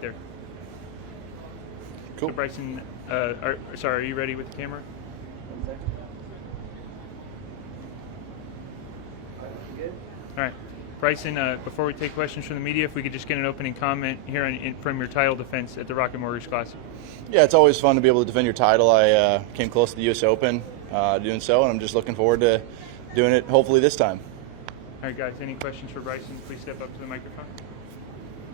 right there. Cool. So Bryson, are you ready with the camera? All right. Bryson, before we take questions from the media, if we could just get an opening comment here from your title defense at the Rocket Mortgage Classic. Yeah, it's always fun to be able to defend your title. I came close to the U.S. Open doing so, and I'm just looking forward to doing it hopefully this time. All right, guys, any questions for Bryson? Please step up to the microphone.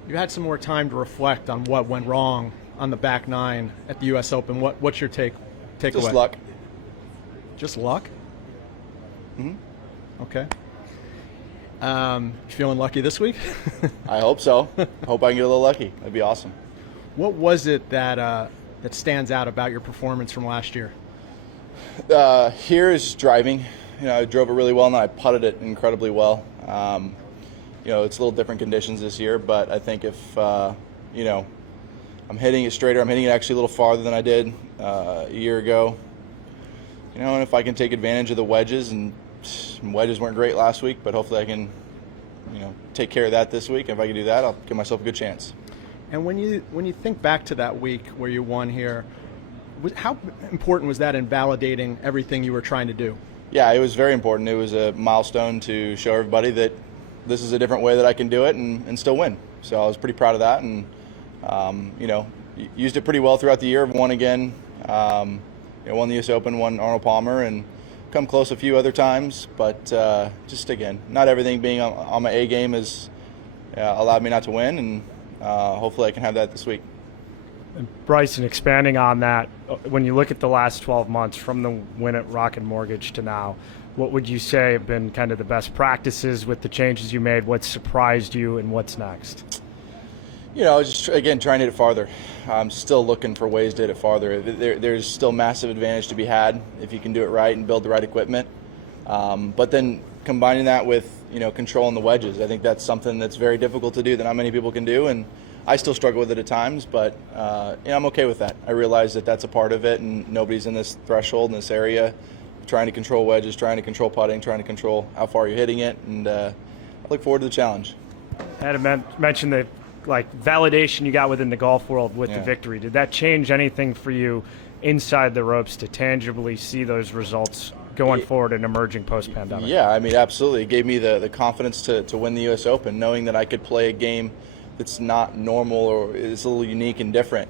You had some more time to reflect on what went wrong on the back nine at the U.S. Open. What's your takeaway? Just luck. Just luck? Mm-hmm. Okay. Feeling lucky this week? I hope so. Hope I can get a little lucky. That'd be awesome. What was it that stands out about your performance from last year? Here is driving. I drove it really well, and I putted it incredibly well. It's a little different conditions this year, but I think if I'm hitting it straighter, I'm hitting it actually a little farther than I did a year ago. And if I can take advantage of the wedges, and wedges weren't great last week, but hopefully I can, take care of that this week. If I can do that, I'll give myself a good chance. And when you think back to that week where you won here, how important was that in validating everything you were trying to do? Yeah, it was very important. It was a milestone to show everybody that this is a different way that I can do it and still win. So I was pretty proud of that, and used it pretty well throughout the year. Won again, won the U.S. Open, won Arnold Palmer, and come close a few other times. But just again, not everything being on my A game has allowed me not to win, and hopefully I can have that this week. And Bryson, expanding on that, when you look at the last 12 months from the win at Rocket Mortgage to now, what would you say have been kind of the best practices with the changes you made? What surprised you, and what's next? Just again trying to hit it farther. I'm still looking for ways to hit it farther. There's still massive advantage to be had if you can do it right and build the right equipment. But then combining that with controlling the wedges, I think that's something that's very difficult to do that not many people can do, and I still struggle with it at times. But I'm okay with that. I realize that that's a part of it, and nobody's in this threshold in this area trying to control wedges, trying to control putting, trying to control how far you're hitting it, and I look forward to the challenge. Adam mentioned the validation you got within the golf world with the victory. Did that change anything for you inside the ropes to tangibly see those results going forward and emerging post-pandemic? Yeah, absolutely. It gave me the confidence to win the U.S. Open, knowing that I could play a game that's not normal or is a little unique and different.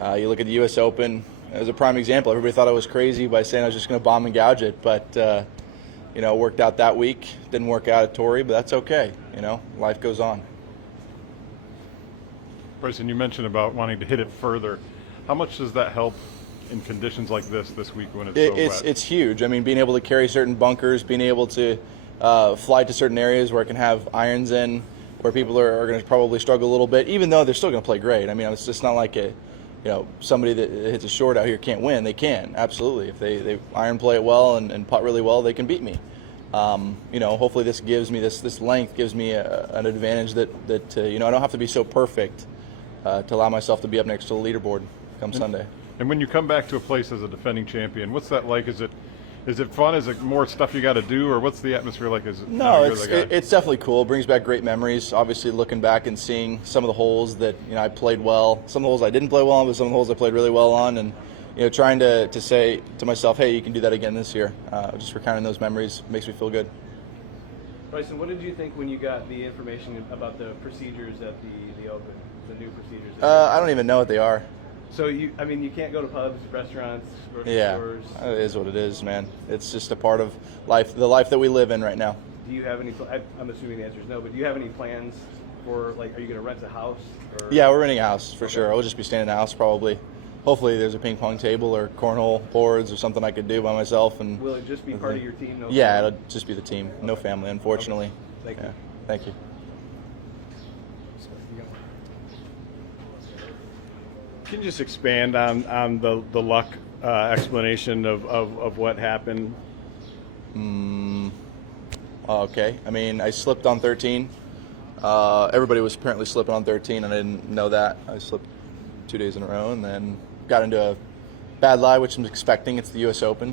You look at the U.S. Open as a prime example. Everybody thought I was crazy by saying I was just going to bomb and gouge it, but it worked out that week. Didn't work out at Torrey, but that's okay. Life goes on. Bryson, you mentioned about wanting to hit it further. How much does that help in conditions like this week when it's so wet? It's huge. Being able to carry certain bunkers, being able to fly to certain areas where I can have irons in, where people are going to probably struggle a little bit, even though they're still going to play great. It's just not like somebody that hits a short out here can't win. They can, absolutely. If they iron play it well and putt really well, they can beat me. Hopefully this gives me this length gives me an advantage that I don't have to be so perfect to allow myself to be up next to the leaderboard come Sunday. And when you come back to a place as a defending champion, what's that like? Is it fun? Is it more stuff you got to do, or what's the atmosphere like? No, it's definitely cool. It brings back great memories. Obviously, looking back and seeing some of the holes that I played well, some of the holes I didn't play well on, but some of the holes I played really well on, and trying to say to myself, hey, you can do that again this year. Just recounting those memories makes me feel good. Bryson, what did you think when you got the information about the procedures at the Open, the new procedures? I don't even know what they are. So you can't go to pubs, restaurants, grocery stores. Yeah, it is what it is, man. It's just a part of life, the life that we live in right now. Do you have any? I'm assuming the answer is no, but do you have any plans for are you going to rent a house? Or? Yeah, we're renting a house for sure. I'll just be staying in the house probably. Hopefully, there's a ping pong table or cornhole boards or something I could do by myself. And will it just be part of your team? No yeah, family? It'll just be the team. No family, unfortunately. Okay. Thank you. Thank you. Can you just expand on the luck explanation of what happened? Okay. I slipped on 13. Everybody was apparently slipping on 13, and I didn't know that. I slipped 2 days in a row, and then got into a bad lie, which I'm expecting. It's the U.S. Open,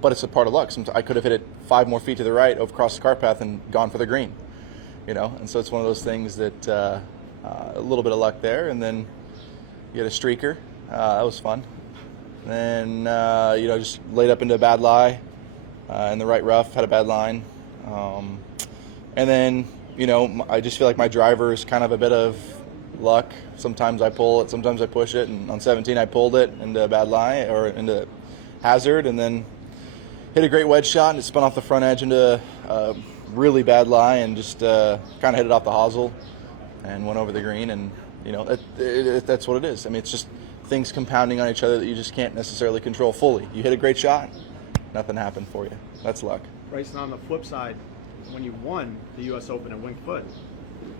but it's a part of luck. I could have hit it 5 more feet to the right across the cart path and gone for the green, And so it's one of those things that a little bit of luck there, and then you get a streaker. That was fun. Then just laid up into a bad lie in the right rough, had a bad line, and then I just feel like my driver is kind of a bit of luck. Sometimes I pull it, sometimes I push it, and on 17 I pulled it into a bad lie or into hazard, and then hit a great wedge shot, and it spun off the front edge into a really bad lie, and just kind of hit it off the hosel and went over the green. And that's what it is. I mean, it's just things compounding on each other that you just can't necessarily control fully. You hit a great shot, nothing happened for you. That's luck. Bryson, on the flip side, when you won the U.S. Open at Winged Foot,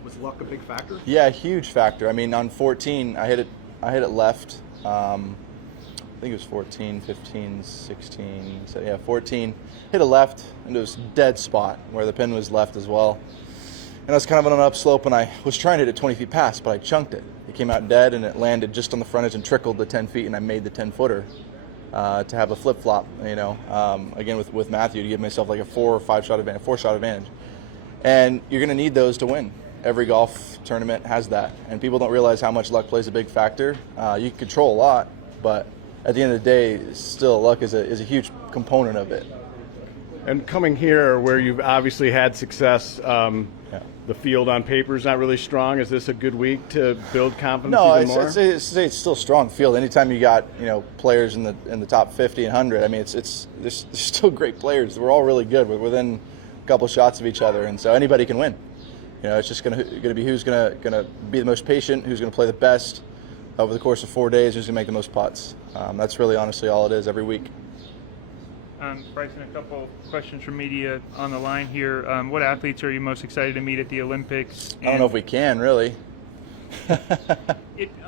was luck a big factor? Yeah, huge factor. I mean, on 14, I hit it left. I think it was 14, 15, 16. So yeah, 14. Hit a left into a dead spot where the pin was left as well. And I was kind of on an upslope, and I was trying to hit it 20 feet past, but I chunked it. It came out dead, and it landed just on the front edge and trickled the 10 feet, and I made the 10-footer to have a flip-flop, again with Matthew, to give myself like a 4 or 5 shot advantage, 4-shot advantage. And you're going to need those to win. Every golf tournament has that, and people don't realize how much luck plays a big factor. You can control a lot, but at the end of the day, still luck is a huge component of it. And coming here, where you've obviously had success, the field on paper is not really strong. Is this a good week to build confidence even more? No, I'd say it's still a strong field. Anytime you got players in the top 50 and 100, I mean there's still great players. We're all really good. We're within a couple shots of each other, and so anybody can win. It's just going to be who's going to be the most patient, who's going to play the best over the course of 4 days, who's going to make the most putts. That's really honestly all it is every week. Bryson, a couple questions from media on the line here. What athletes are you most excited to meet at the Olympics? I don't know if we can, really.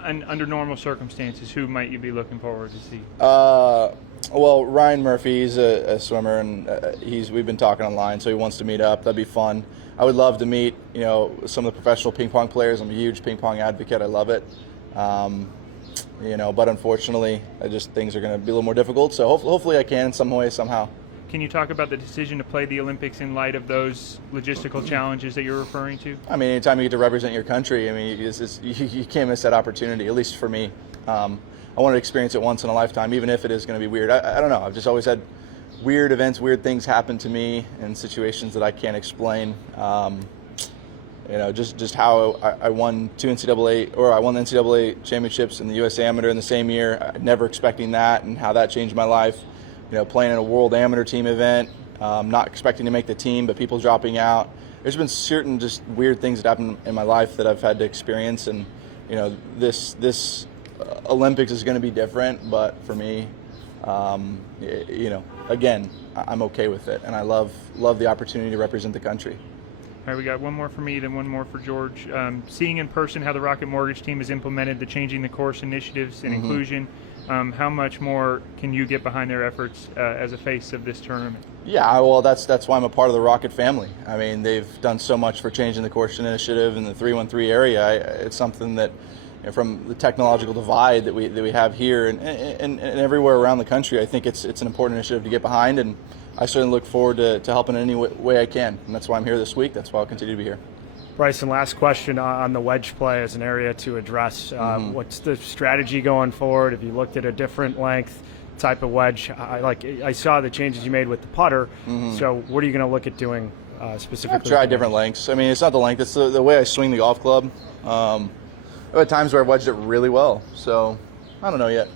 Under normal circumstances, who might you be looking forward to see? Well, Ryan Murphy, he's a swimmer, and we've been talking online, so he wants to meet up. That'd be fun. I would love to meet, some of the professional ping pong players. I'm a huge ping pong advocate. I love it. But unfortunately, things are going to be a little more difficult. So hopefully I can in some way, somehow. Can you talk about the decision to play the Olympics in light of those logistical challenges that you're referring to? I mean, anytime you get to represent your country, I mean, you can't miss that opportunity, at least for me. I want to experience it once in a lifetime, even if it is going to be weird. I don't know. I've just always had weird events, weird things happen to me in situations that I can't explain. Just how I won I won the NCAA championships and the U.S. Amateur in the same year, never expecting that, and how that changed my life. Playing in a World Amateur team event, not expecting to make the team, but people dropping out. There's been certain just weird things that happened in my life that I've had to experience, and this Olympics is going to be different, but for me, again, I'm okay with it, and I love the opportunity to represent the country. All right, we got one more for me, then one more for George. Seeing in person how the Rocket Mortgage team has implemented the Changing the Course initiatives and inclusion, how much more can you get behind their efforts as a face of this tournament? Yeah, well, that's why I'm a part of the Rocket family. I mean, they've done so much for Changing the Course initiative in the 313 area. It's something that, from the technological divide that we have here and everywhere around the country, I think it's an important initiative to get behind, and I certainly look forward to helping in any way I can, and that's why I'm here this week. That's why I'll continue to be here. Bryson, last question on the wedge play as an area to address. What's the strategy going forward? Have you looked at a different length type of wedge? I saw the changes you made with the putter, so what are you going to look at doing specifically? I've tried different lengths. I mean, it's not the length, it's the way I swing the golf club. I've had times where I've wedged it really well, so I don't know yet.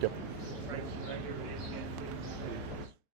Yep.